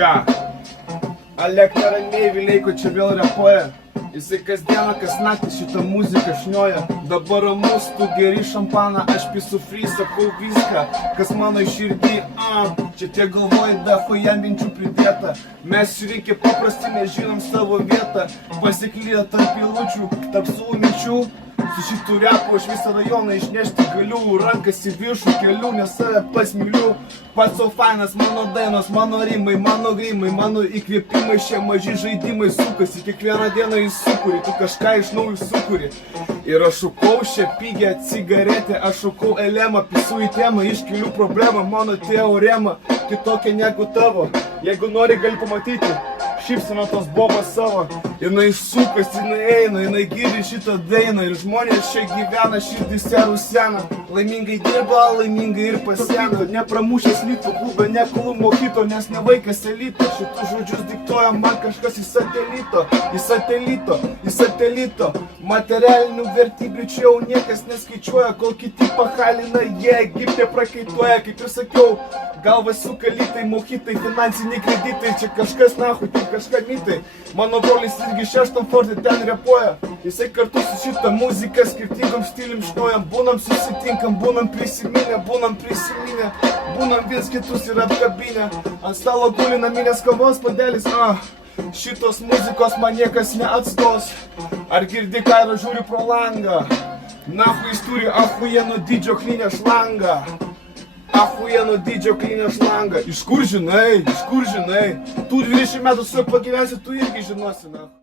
Ja. Alek neramiai Vileiko čia vėl repuoja. Jisai kasdieną, kas naktį šitą muziką šnioja. Dabar ramus, tu geri šampaną, aš pisu free, sakau viską, kas mano širdį. Čia tiek galvoji, dachuja minčių pridėta. Mes reikia paprasti, mes žinom savo vietą. Pasiklyja tarp eilučių, tarp savo minčių. Su šitų repu aš visą rajoną išnešti galiu. Rankas į viršų keliu, nes save pasmiliu. Pats sau fainas, mano dainos, mano rimai, mano grimai, mano įkvėpimai. Šie maži žaidimai sukasi, kiekvieną dieną jis sukuri, tu kažką iš naujo sukuri. Ir aš šukau šią pigę cigaretę, aš šukau elemą, pisu į temą, iškeliu problemą, mano teorema kitokia negu tavo. Jeigu nori, gali pamatyti šypseną tos bobas savo. Jinai sukas, jinai eina, jinai giri šitą dainą. Ir žmonės čia gyvena, širdise rusena. Laimingai dirba, laimingai ir pasena. Nepramušęs lytų klubą, nekulų mokito, nes ne vaikas elito. Šitus žodžius diktuoja man kažkas iš satelito. Iš satelito, iš satelito. Materialinių vertybių čia jau niekas neskaičiuoja. Kol kiti pahalina, jie Egipte prakaituoja. Kaip ir sakiau, galva sukalytai, mokytai, finansiniai kreditai. Čia kažkas nahui, tai kažką mitai. Mano brolis irgi šeštam forte ten repuoja. Jisai kartu su šitą muziką skirtingom stilium šnojam. Būnam susitinkam, būnam prisiminę. Būnam viens kitus ir apkabinę. Ant stalo guli naminės kavos padelis. Šitos muzikos man niekas neatstos. Ar girdi kairą žiūri pro langą? Nahui jis turi ahujeno dydžio klinę šlangą. Ahujeno dydžio klinę šlangą. Iš kur žinai? Tu 20 metų su juo pagyvensi, tu irgi žinosi, na.